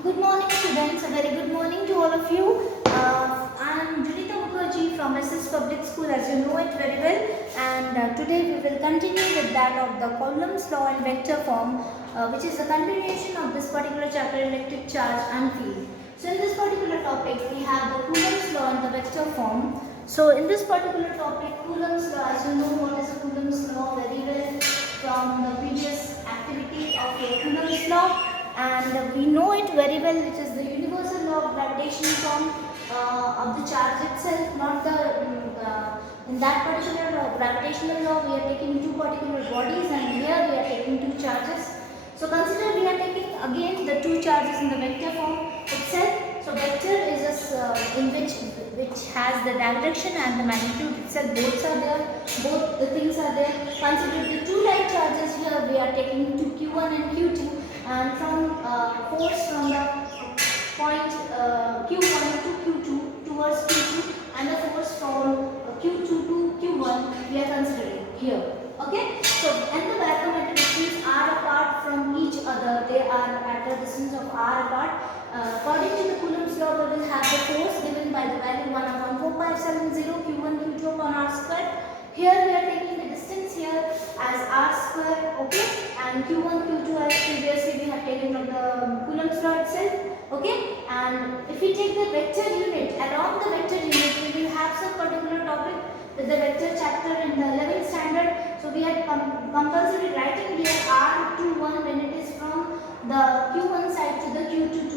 Good morning students, a very good morning to all of you. I am Junita Mukherjee from SS Public School, as you know it very well, and today we will continue with that of the Coulomb's law in vector form, which is a continuation of this particular chapter, electric charge and field. So in this particular topic we have the Coulomb's law in the vector form. So in this particular topic, Coulomb's law, as you know what is a Coulomb's law very well from the previous activity of your Coulomb's law, and we know it very well. It is the universal law of gravitation form of the charge itself, not the in that particular gravitational law we are taking two particular bodies, and here we are taking two charges. So consider we are taking again the two charges in the vector form itself. So vector is in which has the direction and the magnitude itself, both are there, both the things are there. Consider the two like charges. Here we are taking to q1 and q2, and from force from the point q1 to q2 towards q2, and the force from q2 to q1 we are considering here. Okay, so and the barometric distance are apart from each other. They are at a distance of r apart. According to the Coulomb's law, we will have the force given by the value 1 upon 4 pi epsilon 0 q1 q2 upon r square. Here we are taking the distance here as r square, okay, and q1 q2 as previously we have taken from the Coulomb's law itself, okay. And if we take the vector unit, along the vector unit we will have some particular topic with the vector chapter in the 11th standard. So we are compulsory writing here r21 when it is from the q1 side to the q22.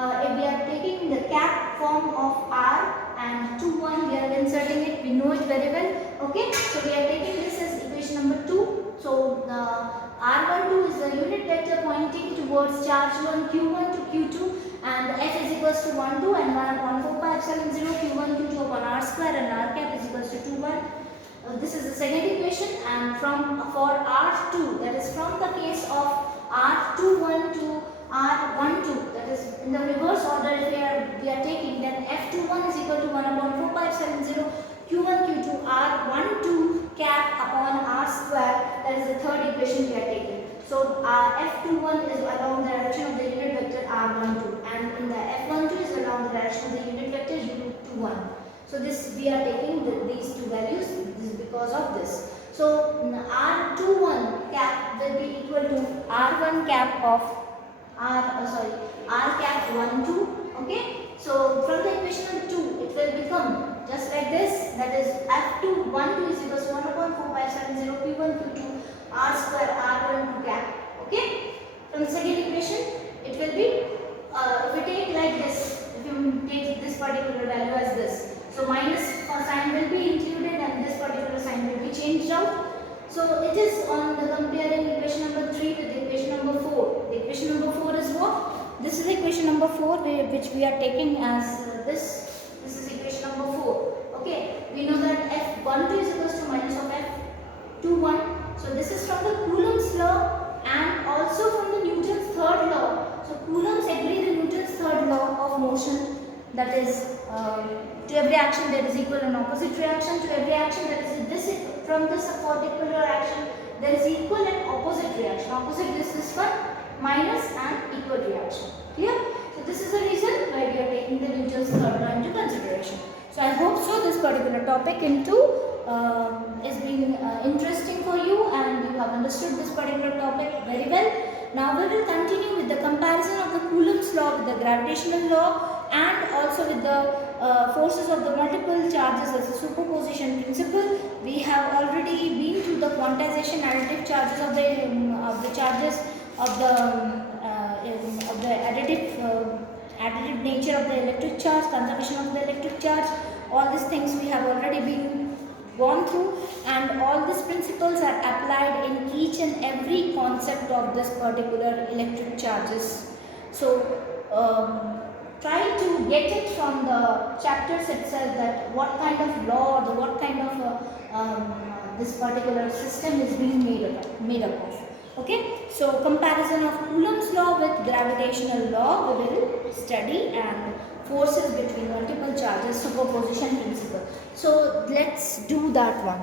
If we are taking the cap form of r and 21 we are inserting it, we know it very well, okay. So we are taking this as equation number 2. So r12 is the unit vector pointing towards charge 1 q1 to q2, and f is equals to 1 2 and 1 upon 4 pi epsilon 0 q1 q2 upon r square, and r cap is equals to 2 1. This is the second equation, and for r2, that is from the case of r21 to r12, that is in the reverse order. If we are taking, then f21 is equal to 1 upon 4 pi epsilon 0 q1 q2 r12 cap upon r square. That is the third equation we are taking. So f21 is along the direction of the unit vector r12, and in the f12 is along the direction of the unit vector u21. So this we are taking these two values. This is because of this. So r21 cap will be equal to r1 cap of r cap 1 2. Okay. So from the equation number 2, it will become just like this. That is f2 1 2 is equals to 1 upon 4 pi epsilon 0 q1 q2 r square r1 cap. Okay. From the second equation, it will be if we take like this. If you take this particular value as this, so minus sign will be included and this particular sign will be changed out. So it is on the comparing equation number 3 with equation number 4. The equation number 4 is what? This is equation number 4 which we are taking as this. This is equation number 4. Okay. We know that f12 is equals to minus of f21. So this is from the Coulomb's law and also from the Newton's third law. So Coulomb's agreed the Newton's third law of motion, that is to every action there is equal and opposite reaction. To every action there is from this particular action there is equal and opposite reaction. Opposite this one, minus and equal reaction. Clear? So this is the reason why we are taking the Newton's third law into consideration. So I hope so this particular topic is being interesting for you, and you have understood this particular topic very well. Now we will continue with the comparison of the Coulomb's law with the gravitational law, and also with the forces of the multiple charges as a superposition principle. We have already been to the quantization additive charges of the charges of the additive nature of the electric charge, conservation of the electric charge. All these things we have already been gone through, and all these principles are applied in each and every concept of this particular electric charges. So try to get it from the chapters itself, that what kind of law or what kind of this particular system is being made up of. Okay, so comparison of Coulomb's law with gravitational law we will study, and forces between multiple charges, superposition principle. So let's do that one.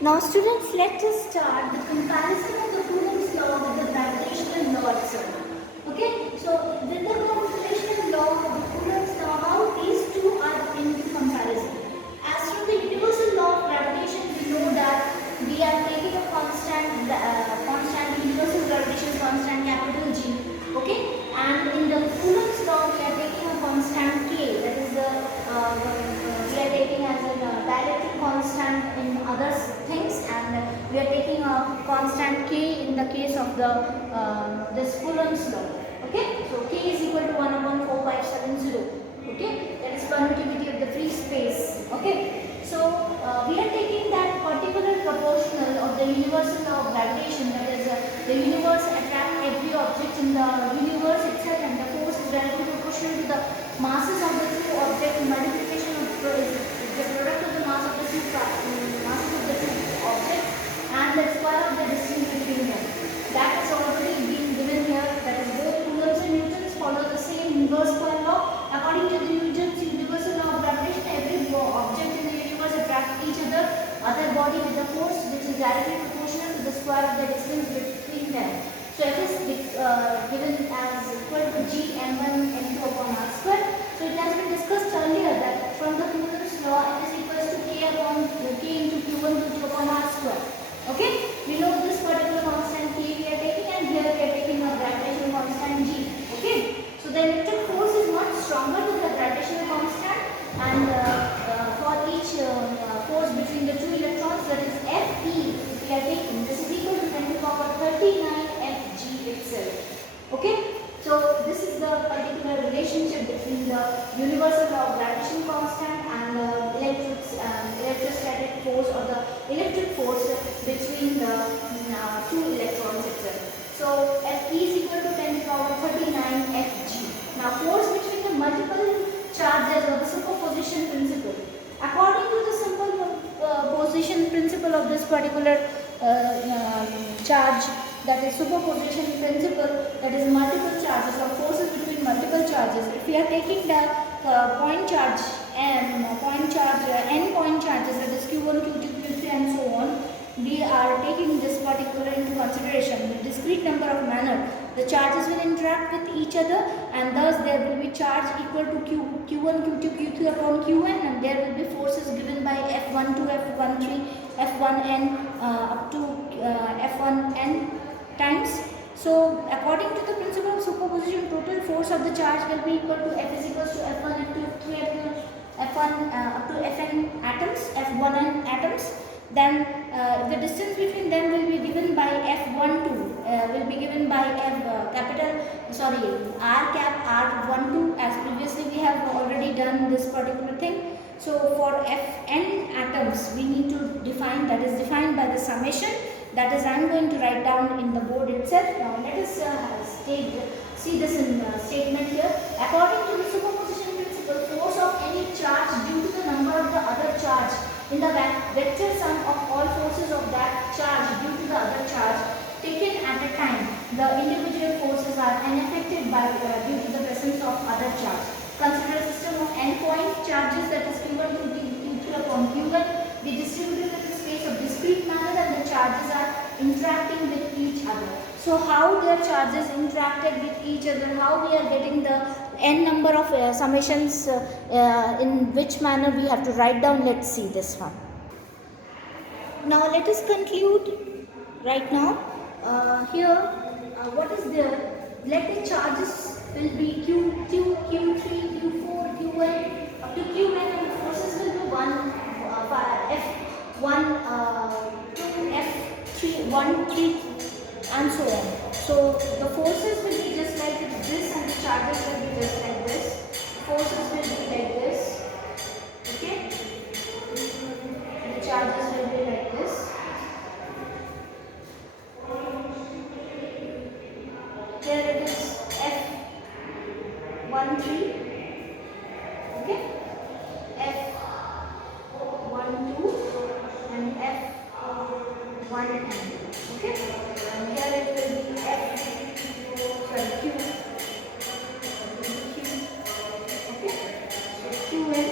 Now students, let us start the comparison of the Coulomb's law with the gravitational law itself. Okay, case of this Coulomb's law. Okay, so K is equal to 1/4570. Okay, that is permittivity of the free space. Okay, so we are taking that particular proportional of the universal law of gravitation, that is the universe attracts every object in the universe itself, and the force is directly proportional to the masses of the two objects. Multiplication of the product of the mass of the two masses of the two objects and the square of the distance between them. That has already been given here. That is, both Coulombs and Newtons follow the same inverse square law. According to the Newton's universal law of gravitation, every object in the universe attracts each other body with a force which is directly proportional to the square of the distance between them. So F is given as equal to G m1 m2 upon r square. So it has been discussed earlier that from the Coulomb's law, F is equals to K into Q1 Q2 upon r square. Okay, we know this particular constant K we are taking, and here we are taking a gravitational constant G. Okay, so the electric force is much stronger than the gravitational constant, and for each force between the two electrons, that is Fe, if we are taking, this is equal to 10 to the power 39 Fg itself. Okay, so this is the particular relationship between the universal law of gravitation constant and the electrostatic force, or the electric force between the two electrons itself. So Fe is equal to 10 to the power 39 Fg. Now force between the multiple charges, or the superposition principle. According to the superposition principle of this particular charge, that is superposition principle, that is multiple charges or forces between multiple charges. If we are taking the point charge n point charges, that is Q1, Q2, Q3 and so on, we are taking this particular into consideration. In discrete number of manner, the charges will interact with each other, and thus there will be charge equal to Q1, Q2, Q3 upon Qn, and there will be forces given by F12, F13, F1n up to F1n times. So according to the principle of superposition, total force of the charge will be equal to F is equals to F1, F2, F3, F1 up to Fn atoms, F1n atoms. Then the distance between them will be given by F12, will be given by R cap R12, as previously we have already done this particular thing. So for Fn atoms we need to define, that is defined by the summation, that is I am going to write down in the board itself. Now let us see this in statement here. According to the superposition principle, force of any charge due to the number of the other charge in the vector sum of all forces of that charge due to the other charge taken at a time, the individual forces are unaffected by due to the presence of other charge. Consider a system of n point charges, that is Q1, Q2, Q3 upon Q1, be distributed in the space of discrete manner, and the charges are interacting with each other. So how their charges interacted with each other, how we are getting the n number of summations, in which manner we have to write down. Let's see this one. Now let us conclude right now. Here what is there, let the charges will be Q2, Q3, Q4, Qn up to Qn, and the forces will be 1, F1, 2, F3, 1, 3 and so on. So the forces will be just like this, and the charges will be just like this. Forces will be like this. Okay? And the charges will be like this. Here it is F13. Okay? F12 and F1n. Okay? And here it will be Q. Okay? So Qn,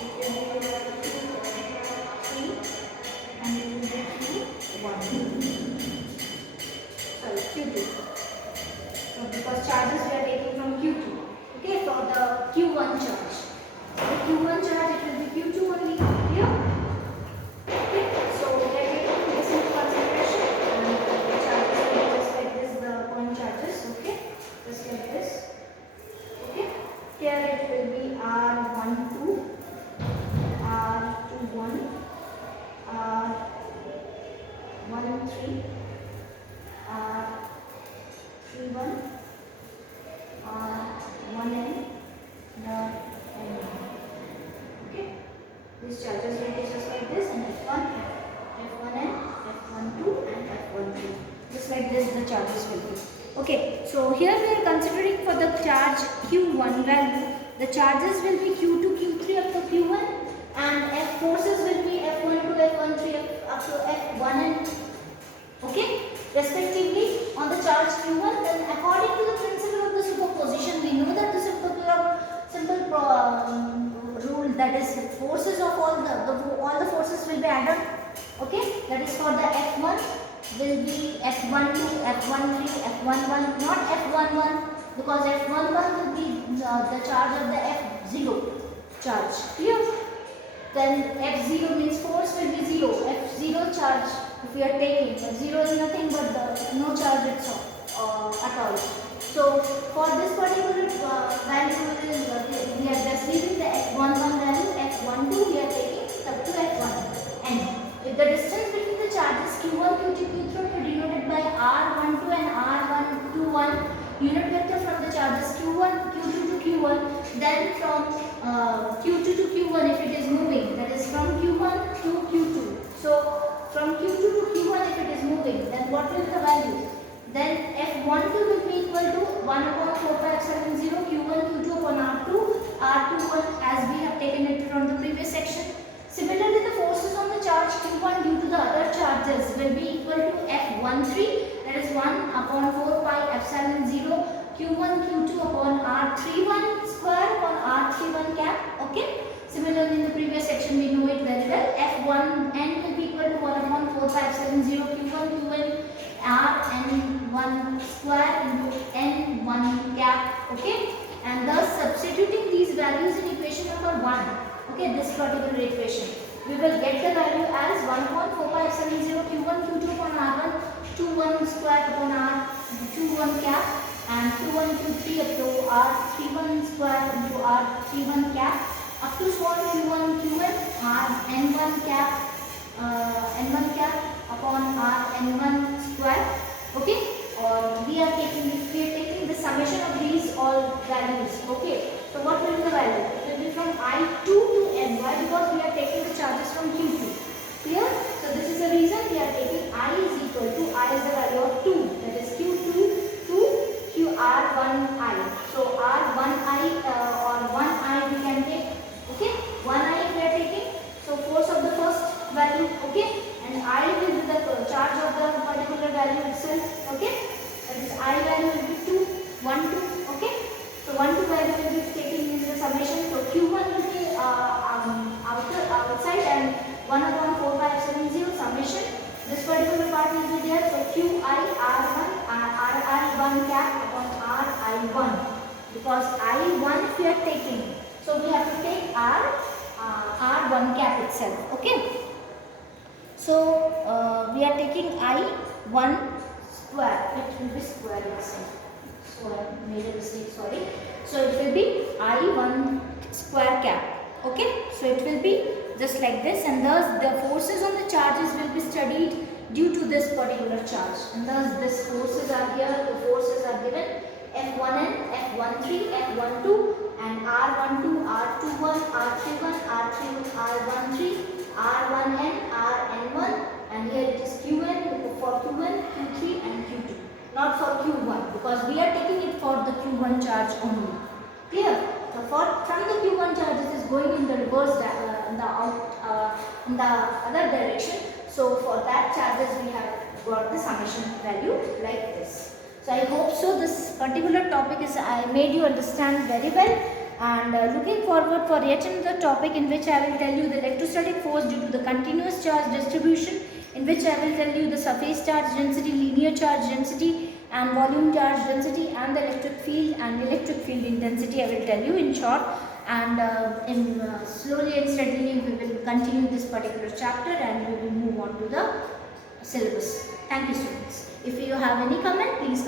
it will be Q3 and it will be Q1. Sorry, Q2. So because charges we are taking from Q2. Okay, for the Q1 charge. So the Q1 charge, it will be Q2 only here. Okay, so we are taking this into consideration, and the charges will be just like this, the point charges. Okay, just like this. Okay, here it will be R12, R21, R13, is the charges will be. Okay, so here we are considering for the charge Q1 value, the charges will be Q2, Q3 up to Q1, and F forces will be F1 to F13 up to F1n, okay, respectively on the charge Q1. Then according to the principle of the superposition, we know that the simple rule, that is forces of all the forces will be added, okay, that is for the F1 will be F12, F13, F11, not F11, because F11 will be the charge of the F0 charge, clear? Then F0 means force will be 0, F0 charge if we are taking, F0 is nothing but the no charge at all. So for this particular value, we are just leaving the F11 value, F12 we are taking up to F1, and if the distance between the charges Q1, Q2, Q3 are denoted by R12 and R121 unit vector from the charges Q1, Q2 to Q1, then from Q2 to Q1 if it is moving, that is from Q1 to Q2. So from Q2 to Q1 if it is moving, then what will be the value? Then F12 will be equal to 1 upon 4 pi epsilon 0 Q1 Q2 upon R21 as we have taken it from the previous section. Similarly, the forces on the charge Q1 due to the other charges will be equal to F13, that is 1 upon 4 pi epsilon 0 Q1 Q2 upon R31 square upon R31 cap, okay. Similarly, in the previous section we know it very well, F1n will be equal to 1 upon 4 pi epsilon 0 Q1 Q1 Rn1 square into n1 cap, okay. And thus substituting these values in equation number 1, okay, this particular equation, we will get the value as 1 upon 4 pi epsilon 0 Q1 Q2 upon R1 21 square upon R21 cap, and Q1 Q3 up to R31 square into R31 cap up to small Q1 Qn Rn1 cap n1 cap upon Rn1 square, okay. Or we are taking the summation of these all values, okay. So what will be the value? It will be from I2 to N. Why? Because we are taking the charges from Q2. Clear? So this is the reason we are taking I is equal to, I is the value of 2. That is Q2 to QR1I. So R1I or 1I we can take. Okay? 1I we are taking. So force of the first value. Okay? And I will be the charge of the particular value itself. Okay? That is I value will be 2, 1, 2. Okay? So 1 to value will be taken in the summation. So Q1 will be outside and 1 upon 4 pi epsilon 0 summation. This particular part will be there. So Qi R1 RI1 cap upon RI1. Because I1 we are taking. So we have to take R1 cap itself. Okay. So we are taking I1 square. It will be square itself. So I made a mistake, sorry. So it will be I1 square cap. Okay, so it will be just like this, and thus the forces on the charges will be studied due to this particular charge, and thus these forces are here. The forces are given F1n, F13, F12 and R12, R21, R31, R32, R13, R1n, Rn1, and here it is Qn for Q1, Q3 and Q2. Not for Q1, because we are taking it for the Q1 charge only. Clear? So from the Q1 charge, it is going in the reverse, in the other direction. So for that charges, we have got the summation value like this. So I hope so. This particular topic is I made you understand very well. And looking forward for yet another topic in which I will tell you the electrostatic force due to the continuous charge distribution, in which I will tell you the surface charge density, linear charge density and volume charge density, and the electric field and electric field intensity I will tell you in short. And slowly and steadily we will continue this particular chapter and we will move on to the syllabus. Thank you, students. If you have any comment, please